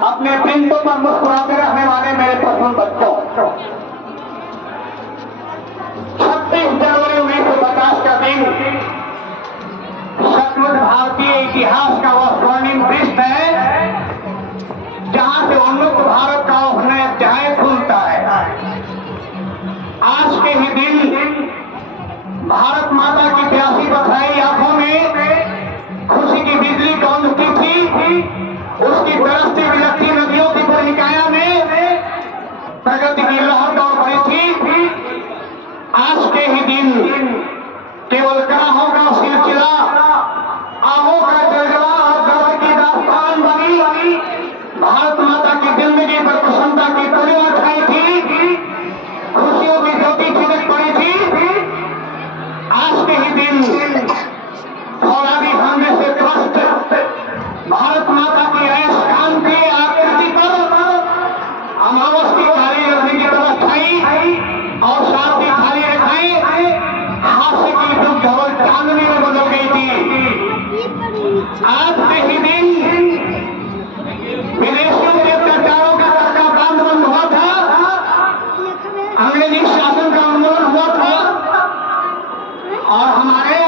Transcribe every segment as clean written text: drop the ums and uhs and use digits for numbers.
अपने प्रिंटों पर मुस्कुराते रहने वाले मेरे प्रसन्न बच्चों, 26 जनवरी 1950 का दिन सचमुच भारतीय इतिहास का वह स्वर्णिम पृष्ठ है जहां से उन्मुक्त भारत का नया अध्याय खुलता है। आज के ही दिन भारत माता की प्यासी बधाई आंखों में खुशी की बिजली चमकती थी। उसकी तरसती बिलखती नदियों की बहिकाया में प्रगति की लहर दौड़ पड़ी थी। आज के ही दिन केवल ग्राहों का सिलसिला, आहों का जलजला और गर्व की दास्तान बनी भारत माता की जिंदगी पर प्रसन्नता की पूर्णिमा छाई थी। खुशियों की ज्योति छिड़क पड़ी थी। आज के ही दिन फौलादी हमले से त्रस्त भारत माता की ऐश कांति आकृति पर अमावस की काली रंग की तरफ छाई और साथ ही थाली रखाई हास्य की दुख धवल चांदनी में बदल गई थी। आज के ही दिन विदेशियों के अत्याचारों का सबका काम बंद हुआ था। अंग्रेजी शासन का उन्मूलन हुआ था और हमारे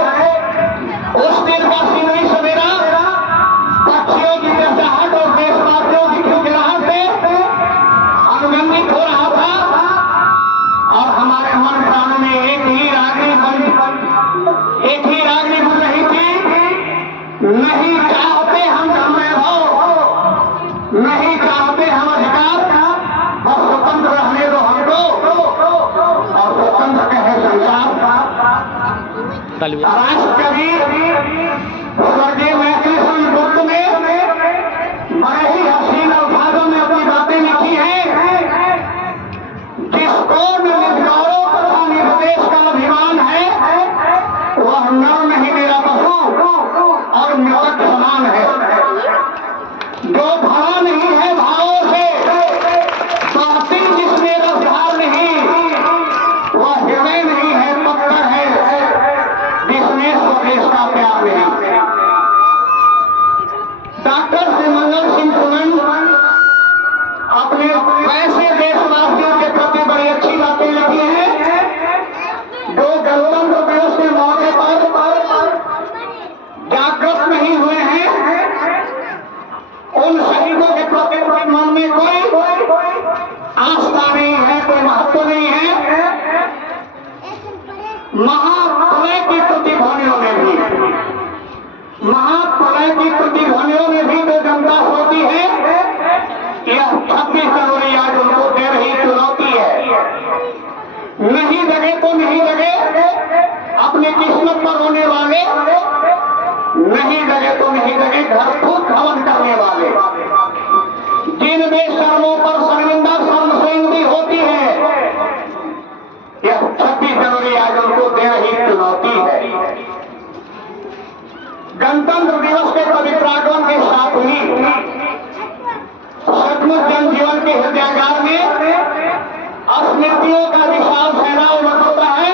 उस दिन का सिंदूरी सवेरा पक्षियों की चहचहाहट और देशवासियों की खिलखिलाहट से अनुगंधित हो रहा था और हमारे मन प्राण में एक ही रागनी बन रही थी। नहीं चाहते हम वैभव, नहीं चाहते हम अधिकार, बस स्वतंत्र रहने दो हमको और स्वतंत्र कहे संसार। राष्ट्रकवि स्वर्गीय मैथिली बुद्ध ने बड़े ही हसीन अल्फाजों में अपनी बातें लिखी हैं। जिसको निजगौरव तथा निर्देश का अभिमान है वह नर नहीं मेरा पशु और मृतक समान है। जो भरा नहीं है भावों से, बाती जिसमें रसधार नहीं, वह हृदय नहीं है पत्थर है जिसमें स्वदेश का प्यार नहीं। डॉक्टर श्रीमंगल सिंह सुमन अपने वैसे देशवासियों के प्रति बड़ी अच्छी बातें लिखी हैं जो गणतंत्र दिवस के मौके पर जागृत नहीं हुए हैं। उन शहीदों के प्रति मन में कोई आस्था नहीं है, कोई महत्व नहीं है। महाप्रलय की प्रतिध्वनियों में भी, महाप्रलय की प्रतिध्वनियों में भी जो जनता सोती है, यह 26 जनवरी आज उनको दे रही चुनौती है। नहीं लगे तो नहीं लगे अपनी किस्मत पर होने वाले, नहीं लगे तो नहीं लगे घर फूक हवन करने वाले, जिन बेशर्मों पर शर्मिंदा शर्मसेंदी होती है, यह 26 जनवरी आज उनको दे रही चुनौती है। गणतंत्र दिवस के पवित्र आगमन के साथ ही सचमुच जनजीवन के हृदयागार में स्मृतियों का विशाल फैलाव होता है।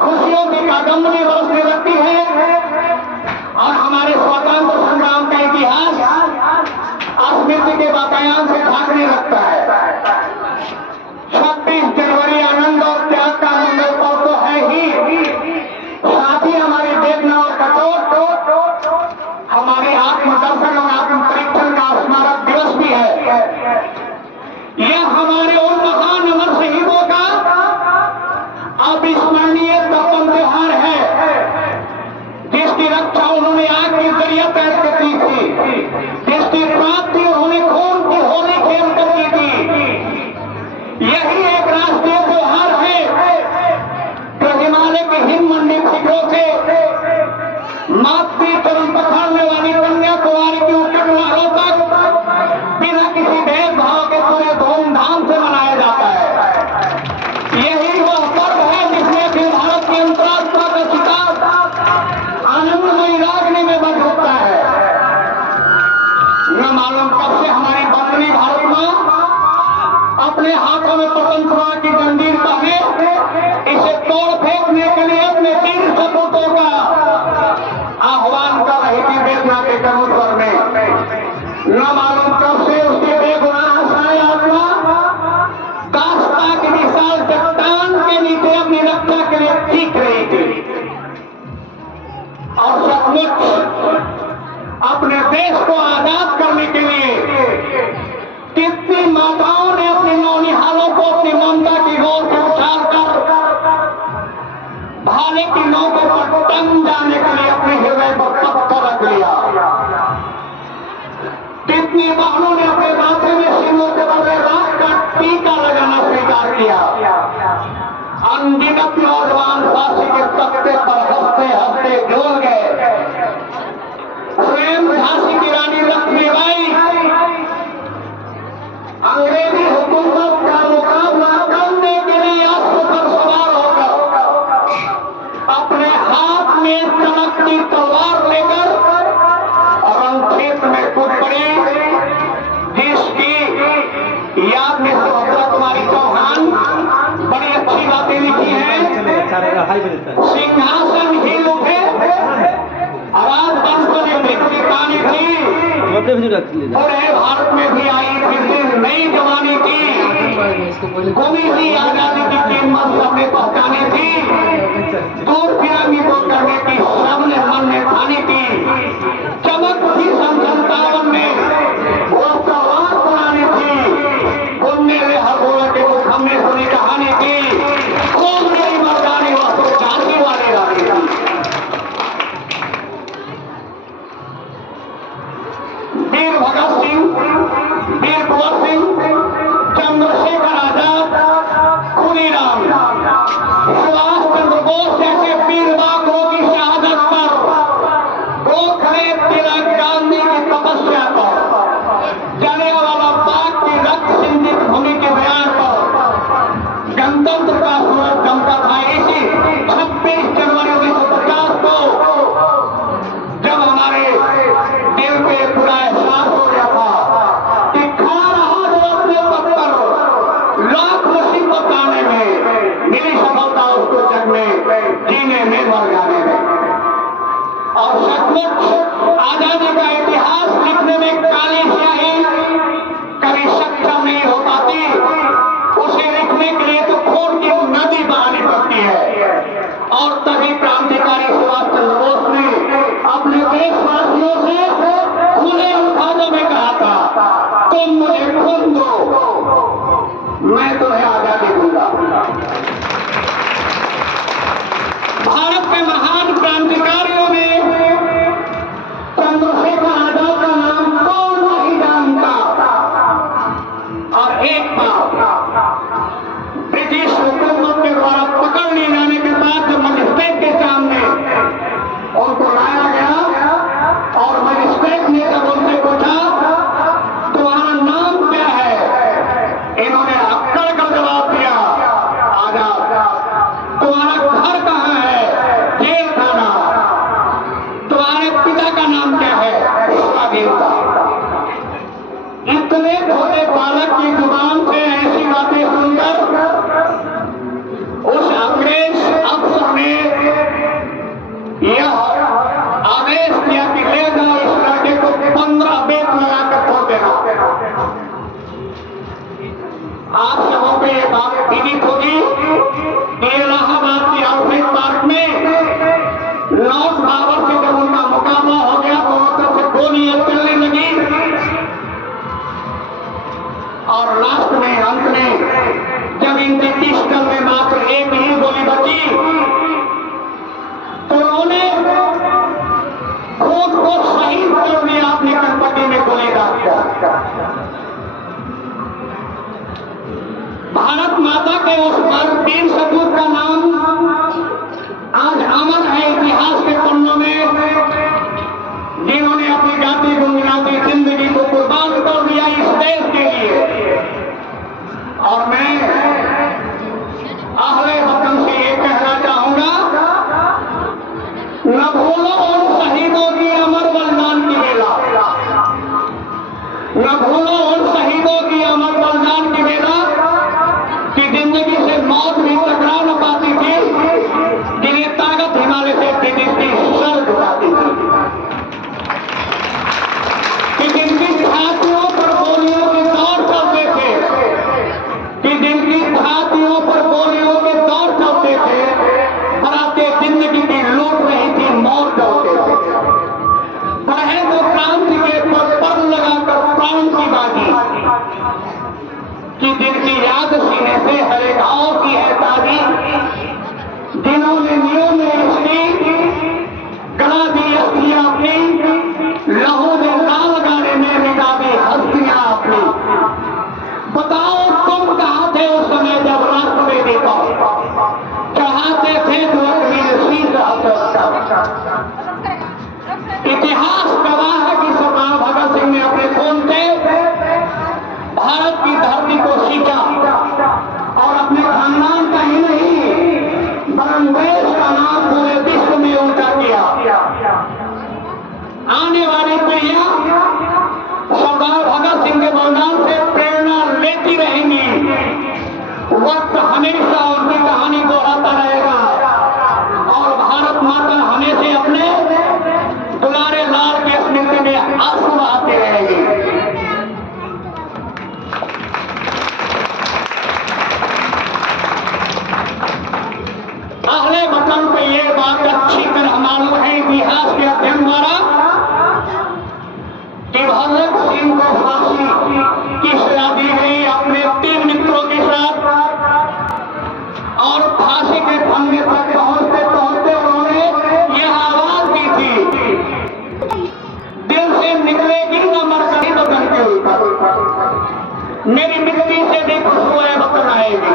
खुशियों की कादम्बरी बरसने लगती है और हमारे स्वतंत्र संग्राम का इतिहास स्मृति के वातायन से झांकने लगता है। 26 जनवरी आनंद और त्याग का मंगल पर्व तो है ही, साथ ही हमारी वेदना और कटोट हमारे आत्मदर्शन और आत्म परीक्षण का स्मारक दिवस भी है। यह हमारे उन महान अमर शहीदों का अविस्मरणीय तपन त्योहार है जिसकी रक्षा उन्होंने आग के जरिए पैर की थी, जिसकी प्राप्ति उन्होंने खून की होली खेल कर की थी। यही एक राष्ट्रीय त्योहार है जो हिमालय के हिममंडित शिखरों से मातृ चरण पखाड़ने वाली कन्याकुमारी की उपलब्धियों तक बिना किसी भेदभाव के पूरे धूमधाम से मनाया जाता है। यही वह पर्व है जिसमें अखिल भारत की अंतरात्मा का चितार आनंदमयी रागनी में बंद होता है। न मालूम कब से हमारी बंदनी भारत मां अपने हाथों में स्वतंत्रता की जंजीर पहने इसे तोड़ फेंकने के लिए अपने 3 सपूतों का आह्वान कर रही थी वेदना के करोड़ में। न मालूम देश को आजाद करने के लिए कितनी माताओं ने अपने नौनिहालों को अपनी ममता की गोद में उछालकर भाले की नौकों पर टंग जाने के लिए अपने हृदय पर पत्थर रख लिया। कितनी बहनों ने अपने माथे में सिंदूर के बदले राख का टीका लगाना स्वीकार किया। अनगिनत नौजवान फांसी के तख्ते पर हंसते हंसते डोल गए। स्वयं झांसी की रानी लक्ष्मीबाई अंग्रेजी हुकूमत का मुकाबला करने के लिए अस्त्र पर सवार होकर अपने हाथ में चमकती तलवार लेकर रणक्षेत्र में कूद पड़ी, जिसकी याद में सुभद्रा कुमारी चौहान बड़ी अच्छी बातें लिखी हैं। सिंहासन ही लूटे राजवंश को जो मृत्यु कहानी थी पूरे भारत में भी आई फिर नई जवानी की भूमि सी आजादी की कीमत सबने पहचानी थी। दूर फिरंगी को करने की सबने मन में ठानी थी। चमक थी सन 57 में वो तलवार पुरानी थी। उनने हर के मुख हमने सुनी कहानी थी। कौन गई मर्दानी वह तो झांसी वाली रानी थी। वीर भगत सिंह, वीर कुंवर सिंह, चंद्रशेखर आजाद, खुनीराम, सुभाष चंद्र बोस जैसे वीर बाबुओं की शहादत पर, गोखले, तिलक, गांधी की तपस्या पर, जलियांवाला बाग की रक्त सिंचित भूमि के बयान पर गणतंत्र का सूरज चमका था। इसी 26 जनवरी 1950 को जब हमारे दिल पे पूरा एहसास हो गया था कि खड़ा रहा जो अपने पद पर लाख मुसीबत आने में मिली सफलता उसको जग में जीने में मर जाने में। और सचमुच आजादी का इतिहास लिखने में काली स्याही कभी सक्षम नहीं हो पाती। उसे लिखने के लिए तो खून की नदी बहानी पड़ती है। और तभी क्रांतिकारी सुभाष चंद्र बोस ने अपने देशवासियों से खुले अल्फाजों में कहा था, तुम मुझे खून दो, मैं तुम्हें आजादी दूंगा। भारत के महान क्रांतिकारियों में चंद्रशेखर आजाद का नाम कौन नहीं जानता। और एक बार ब्रिटिश हुकूमत के द्वारा पकड़ लिए जाने के बाद जब मजिस्ट्रेट के सामने उनको लाया गया और मजिस्ट्रेट ने जब उनसे पूछा तुम्हारा नाम क्या है, इन्होंने अक्कड़ कर जवाब दिया आजाद। तुम्हारा घर कहाँ है, जेल खाना। तुम्हारे पिता का नाम क्या है, स्वाधीनता। इतने छोटे बालक की जुबान से ऐसी बातें सुनकर उस अंग्रेज अफसर ने यह आदेश दिया कि ले जाओ इस लड़के को 15 बेत लगाकर छोड़ देना। आप सबों को ये बात विदित होगी कि इलाहाबाद की आउटलेट पार्क में लॉर्ड बाबर से जब उनका मुकाबला हो गया तो उनका से गोलियां चलने लगी और लास्ट में अंत में जब इनके पिस्टल में मात्र एक ही गोली बची तो उन्होंने खुद को शहीद कर दिया अपनी कनपट्टी में गोली डालकर। भारत माता के उस वीर सपूत का नाम आज अमर है इतिहास के पन्नों में, जिन्होंने अपनी गाती गुनगुनाती जिंदगी को कुर्बान कर दिया इस देश के लिए। और मैं अहले वतन से ये कहना चाहूंगा, न भूलो उन शहीदों की अमर बलिदान की बेला, न भूलो उन शहीदों की अमर बलिदान की बेला कि जिंदगी से मौत भी टकरा न पाती थी, जिन्हें ताकत हिमालय से ब्रिटिश की सर झुकाती थी, कि जिनकी छातियों पर गोलियों के दौर चलते थे, कि जिनकी छातियों पर गोलियों के दौर चलते थे, बराते जिंदगी की लूट रही थी, मौत डरते थे। पढ़े तो क्रांति के सरदार भगत सिंह के बलिदान से प्रेरणा लेती रहेंगी। वक्त हमेशा उनकी कहानी दोहराता रहेगा और भारत माता हमेशा अपने दुलारे लाल की स्मृति में आंसू बहाती रहेगी। अहले वतन को ये बात अच्छी तरह मालूम है इतिहास के अध्ययन द्वारा कि भगत सिंह को फांसी की सजा दी गई अपने 3 मित्रों के साथ और फांसी के फंदे तक पहुंचते पहुंचते उन्होंने यह आवाज दी थी, दिल से निकलेगी न मरकरी वतन के ऊपर, मेरी मिट्टी से भी खुशबू वतन आएगी।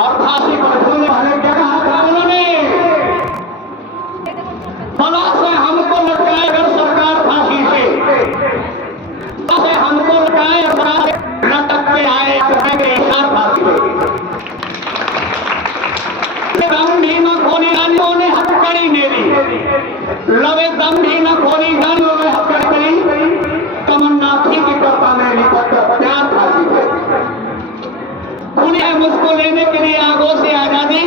और फांसी पर झूलने वाले क्या कहा था उन्होंने, बला से हमको लटकाए अगर सरकार फांसी से हमको लटकाए लटकते आए फांसी दम भी न खोली गानियों ने हथकड़ी मेरी, लवे दम भी न खोली गानियों ने हथकड़ी, तमन्ना थी कि करता मेरी प्यार फांसी से उन्हें मुझको लेने के लिए आगों से आजादी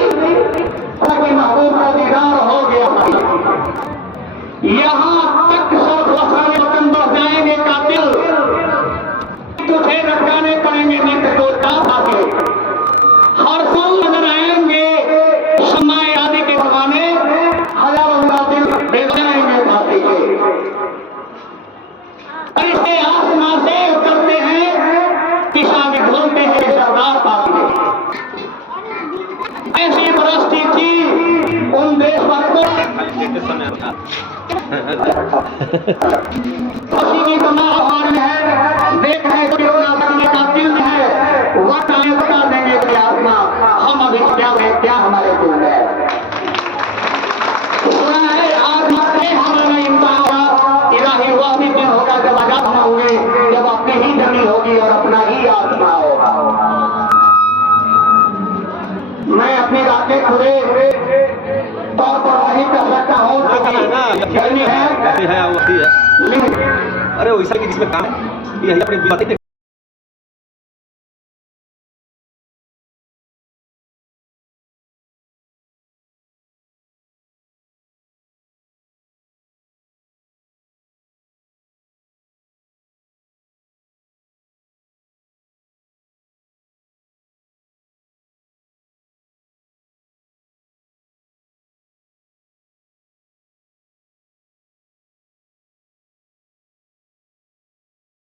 ताकि महबूब का दीदार हो गया। यहाँ तक सब वसाने वतन बढ़ जाएंगे कातिल, तुझे लटकाने पड़ेंगे नित्य को ताके, हर साल नजर आएंगे समाए आदि के जमाने, हजारों कातिल बेच जाएंगे फांसी के। ऐसे आसमां से उतरते हैं किसान ढूंढते हैं सरदार पाके, ऐसी बरसती थी उन देशभक्तों खुशी की तमाम है, देख रहे कितना करने का दिल है, वक्त हमें बता देंगे कि आत्मा हम अभी क्या हमारे दिल में सुना है। आज मत हमारा इंसान होगा, इलाही वह भी दिन होगा जब आजाद न होंगे, जब अपनी ही जमी होगी और अपना ही आत्मा होगा। मैं अपनी रातें खुले तौर पर वही कर सकता हूँ, गर्मी है। अरे वैसा कि जिसमें काम ये अपनी